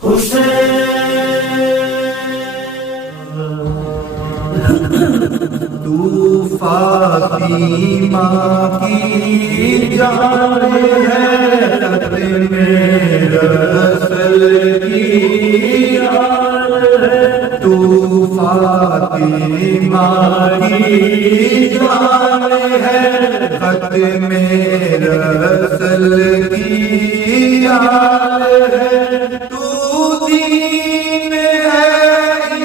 تو فاطمہ کی جان ہے، خط میں رسول کی آن ہے۔ تو فاطمہ کی جان ہے، خط میں رسول کی آن ہے۔ تو دین ہے،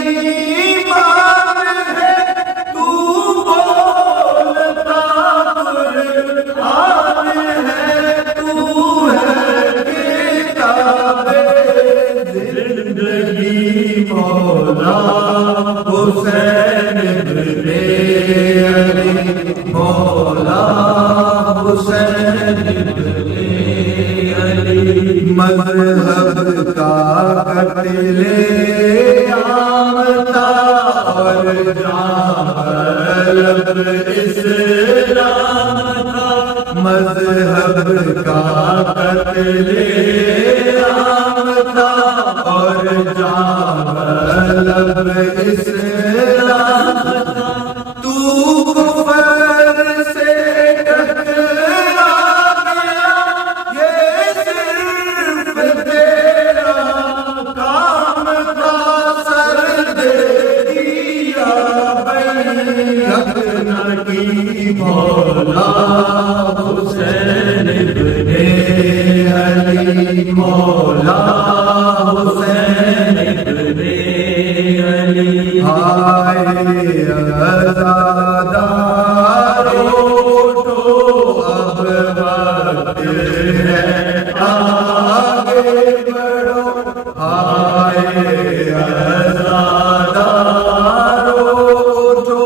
ایمان ہے، تو بولتا قرآن ہے، تو ہے کتاب زندگی مولا حسین بن علی، مولا حسین بن علی۔ مذہب کا قتل عام تھا اور جانب اسلام تھا، مذہب کا قتل عام تھا اور جانب اسلام تھا۔ تو کفر سے ٹکرا گیا، یہ صرف تیرا کام تھا، سر دے دیا بیعت نہ کی، مولا حسین بن علی، مولا حسین بن علی۔ ہائے عزادارو اٹھو، اب وقت ہے آگے بڑھو، ہائے عزادارو اٹھو،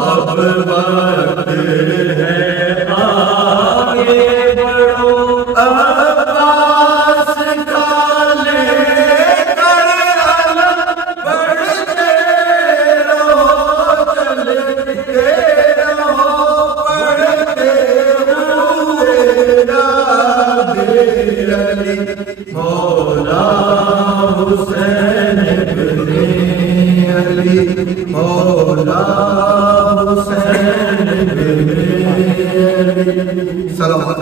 اب وقت ہے آگے بڑھو۔ عباس کا لے کر علم بڑھتے رہو، چلتے رہو، پڑھتے ہوئے یاد علی، مولا حسین بن علی، مولا حسین بن علی۔ صلوات